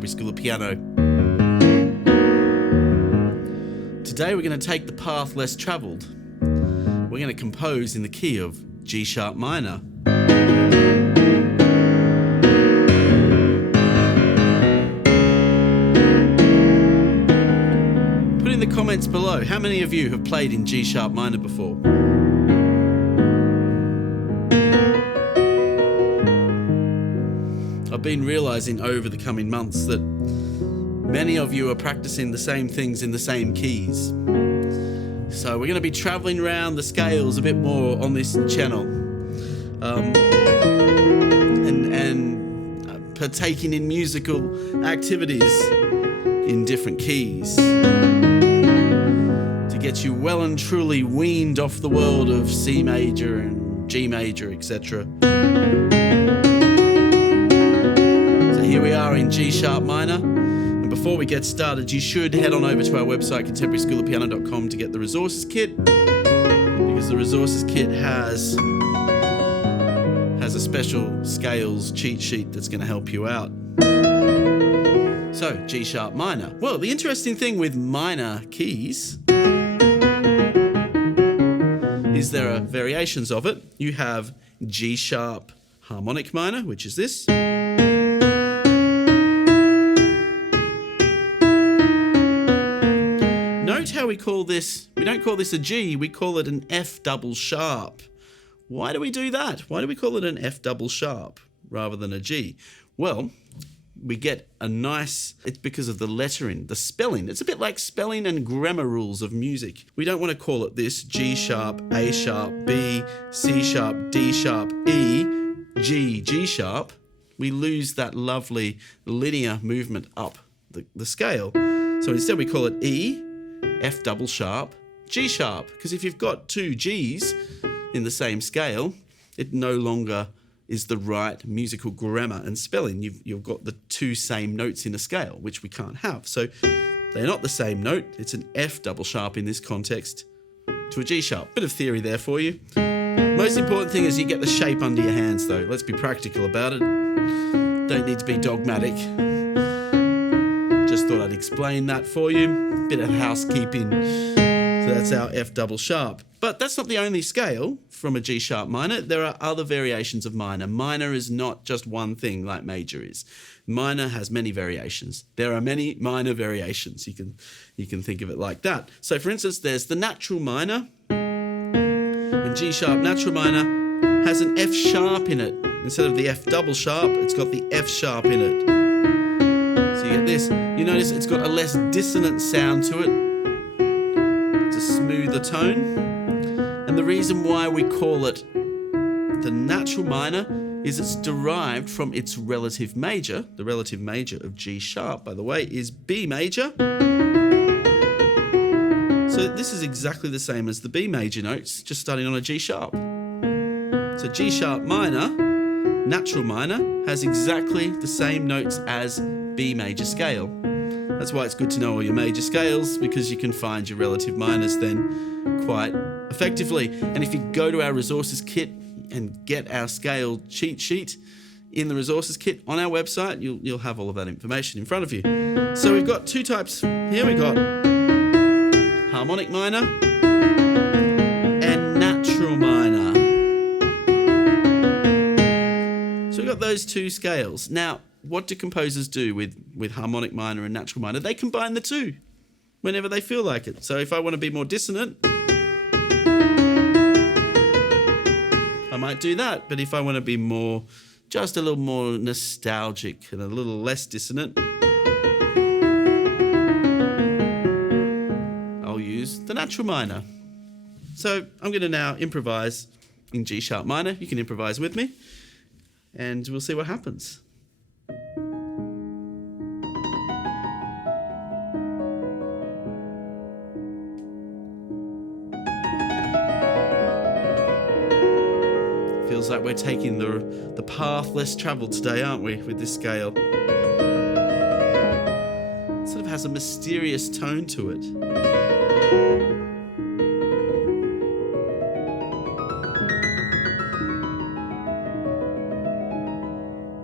Contemporary School of Piano. Today we're going to take the path less travelled. We're going to compose in the key of G sharp minor. Put in the comments below, how many of you have played in G sharp minor before? I've been realising over the coming months that many of you are practicing the same things in the same keys. So we're going to be travelling around the scales a bit more on this channel, and partaking in musical activities in different keys to get you well and truly weaned off the world of C major and G major, etc. Here we are in G sharp minor, and before we get started you should head on over to our website contemporaryschoolofpiano.com to get the resources kit, because the resources kit has a special scales cheat sheet that's going to help you out. So G sharp minor. Well, the interesting thing with minor keys is there are variations of it. You have G sharp harmonic minor, which is this. Note how we call this, we don't call this a G, we call it an F double sharp. Why do we do that? Why do we call it an F double sharp rather than a G? Well, we get a nice, it's because of the lettering, the spelling. It's a bit like spelling and grammar rules of music. We don't want to call it this G sharp, A sharp, B, C sharp, D sharp, E, G, G sharp. We lose that lovely linear movement up the scale. So instead we call it E, F double sharp, G sharp, because if you've got two G's in the same scale, it no longer is the right musical grammar and spelling. You've got the two same notes in a scale, which we can't have. So they're not the same note. It's an F double sharp in this context to a G sharp. Bit of theory there for you. Most important thing is you get the shape under your hands though. Let's be practical about it. Don't need to be dogmatic. Just thought I'd explain that for you. Bit of housekeeping. So that's our F double sharp. But that's not the only scale from a G sharp minor. There are other variations of minor. Minor is not just one thing like major is. Minor has many variations. There are many minor variations. You can think of it like that. So for instance, there's the natural minor. And G sharp natural minor has an F sharp in it. Instead of the F double sharp, it's got the F sharp in it. So you get this. You notice it's got a less dissonant sound to it. It's a smoother tone. And the reason why we call it the natural minor is it's derived from its relative major. The relative major of G sharp, by the way, is B major. So this is exactly the same as the B major notes, just starting on a G sharp. So G sharp minor, natural minor, has exactly the same notes as B major scale. That's why it's good to know all your major scales, because you can find your relative minors then quite effectively. And if you go to our resources kit and get our scale cheat sheet in the resources kit on our website, you'll have all of that information in front of you. So we've got two types here. We've got harmonic minor and natural minor. So we've got those two scales. Now, what do composers do with harmonic minor and natural minor? They combine the two whenever they feel like it. So if I want to be more dissonant, I might do that. But if I want to be more, just a little more nostalgic and a little less dissonant, I'll use the natural minor. So I'm going to now improvise in G sharp minor. You can improvise with me and we'll see what happens. Feels like we're taking the path less travelled today, aren't we, with this scale? It sort of has a mysterious tone to it.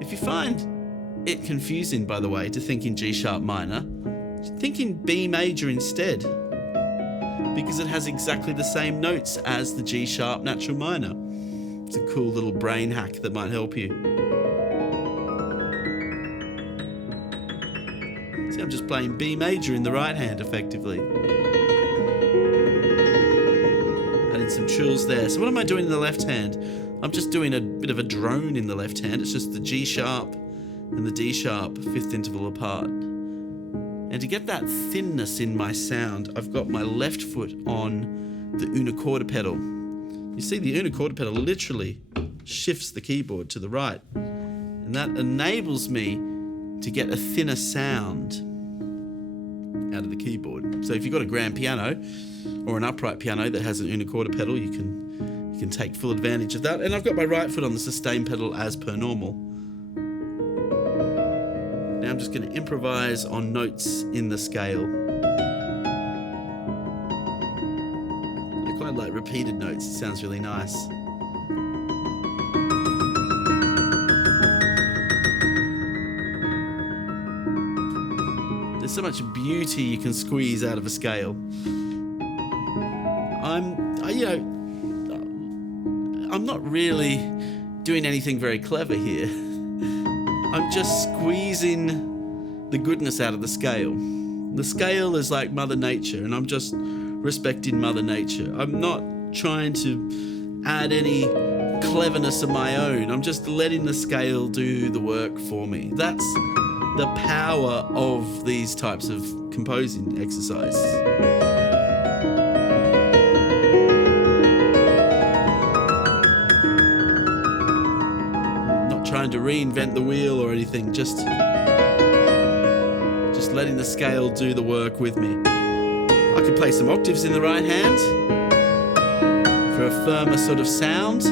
If you find it confusing, by the way, to think in G sharp minor. Think in B major instead, because it has exactly the same notes as the G sharp natural minor. It's a cool little brain hack that might help you. See, I'm just playing B major in the right hand effectively. Adding some trills there. So what am I doing in the left hand? I'm just doing a bit of a drone in the left hand. It's just the G sharp and the D sharp fifth interval apart. And to get that thinness in my sound, I've got my left foot on the unicorda pedal. You see, the unicorda pedal literally shifts the keyboard to the right. And that enables me to get a thinner sound out of the keyboard. So if you've got a grand piano or an upright piano that has an unicorda pedal, you can take full advantage of that. And I've got my right foot on the sustain pedal as per normal. Now I'm just going to improvise on notes in the scale. I quite like repeated notes. It sounds really nice. There's so much beauty you can squeeze out of a scale. I'm not really doing anything very clever here. I'm just squeezing the goodness out of the scale. The scale is like Mother Nature, and I'm just respecting Mother Nature. I'm not trying to add any cleverness of my own. I'm just letting the scale do the work for me. That's the power of these types of composing exercises. Trying to reinvent the wheel or anything, just letting the scale do the work with me. I can play some octaves in the right hand for a firmer sort of sound.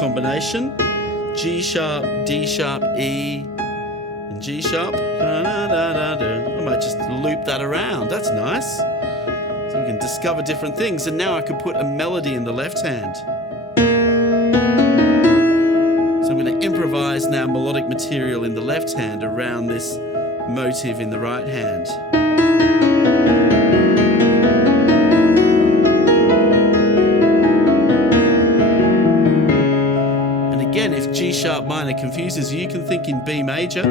Combination: G sharp, D sharp, E, and G sharp. I might just loop that around. That's nice. So we can discover different things. And now I could put a melody in the left hand. So I'm going to improvise now melodic material in the left hand around this motive in the right hand. If G sharp minor confuses you, you can think in B major.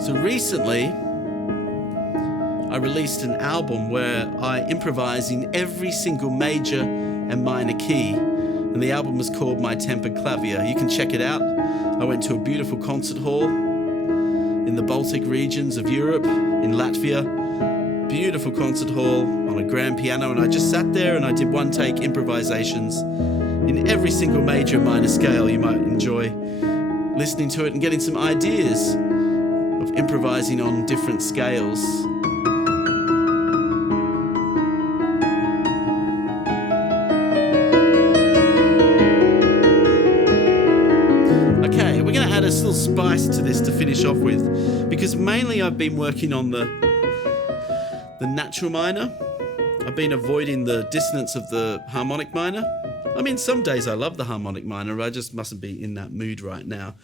So recently, I released an album where I improvise in every single major and minor key, and the album was called My Tempered Clavier. You can check it out. I went to a beautiful concert hall in the Baltic regions of Europe, in Latvia. Beautiful concert hall on a grand piano, and I just sat there and I did one-take improvisations in every single major and minor scale. You might enjoy listening to it and getting some ideas of improvising on different scales. Add a little spice to this to finish off with, because mainly I've been working on the natural minor. I've been avoiding the dissonance of the harmonic minor. I mean, some days I love the harmonic minor, I just mustn't be in that mood right now.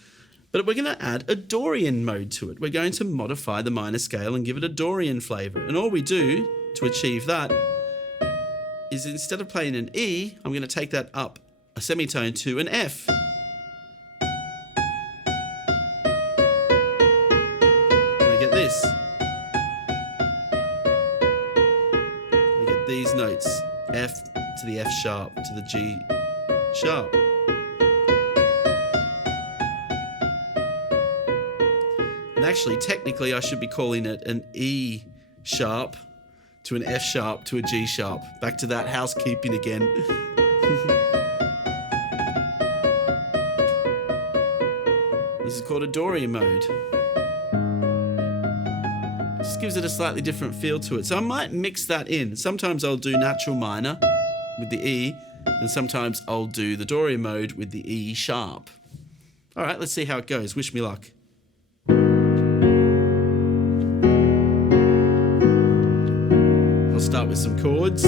But we're going to add a Dorian mode to it. We're going to modify the minor scale and give it a Dorian flavour. And all we do to achieve that is, instead of playing an E, I'm going to take that up a semitone to an F. This. I get these notes, F to the F sharp to the G sharp. And actually, technically, I should be calling it an E sharp to an F sharp to a G sharp. Back to that housekeeping again. This is called a Dorian mode. Just gives it a slightly different feel to it. So I might mix that in. Sometimes I'll do natural minor with the E, and sometimes I'll do the Dorian mode with the E sharp. All right, let's see how it goes. Wish me luck. I'll start with some chords.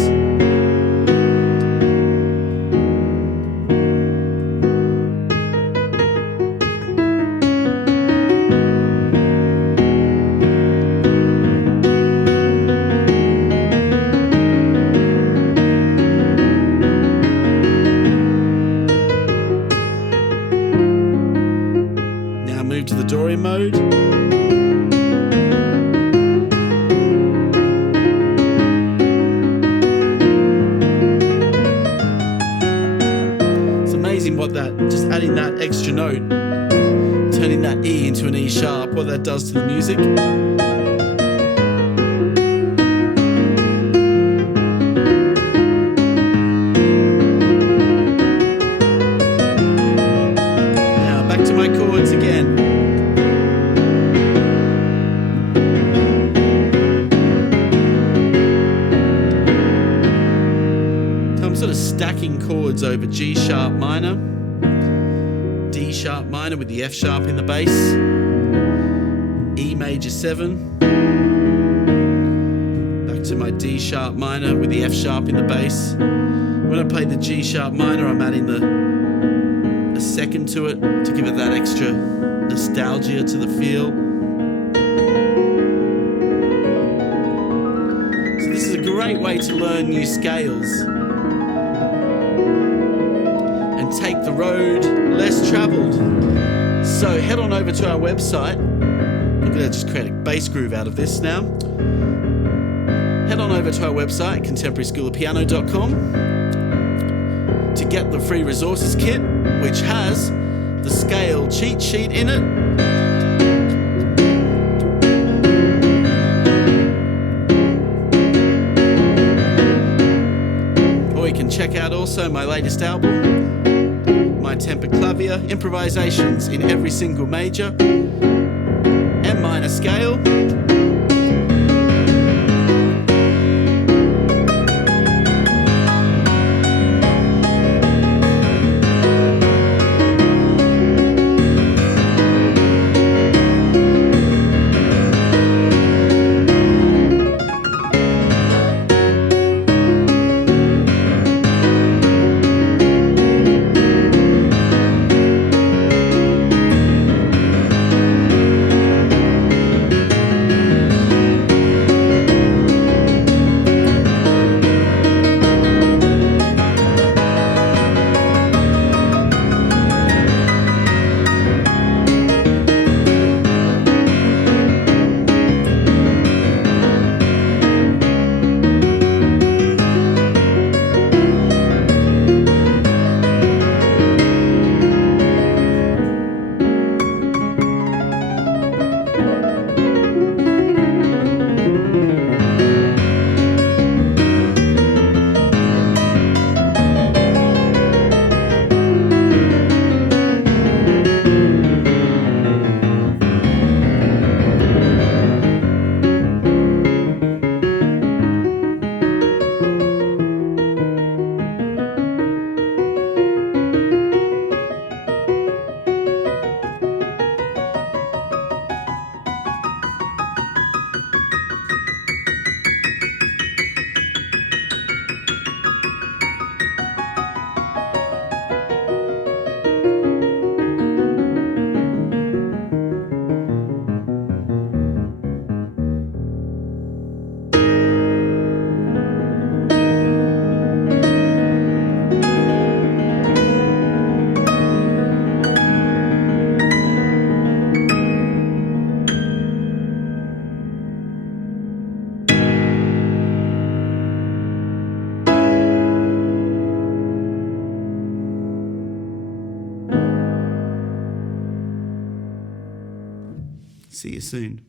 Move to the Dorian mode. It's amazing what that, just adding that extra note, turning that E into an E sharp, what that does to the music. Now back to my chords again. Sort of stacking chords over G sharp minor, D sharp minor with the F sharp in the bass, E major 7, back to my D sharp minor with the F sharp in the bass. When I play the G sharp minor, I'm adding a second to it to give it that extra nostalgia to the feel. So this is a great way to learn new scales. Take the road less traveled. So head on over to our website. I'm going to just create a bass groove out of this now. Head on over to our website, contemporaryschoolofpiano.com, to get the free resources kit, which has the scale cheat sheet in it. Or you can check out also my latest album, my tempered clavier, improvisations in every single major, M minor scale. See you soon.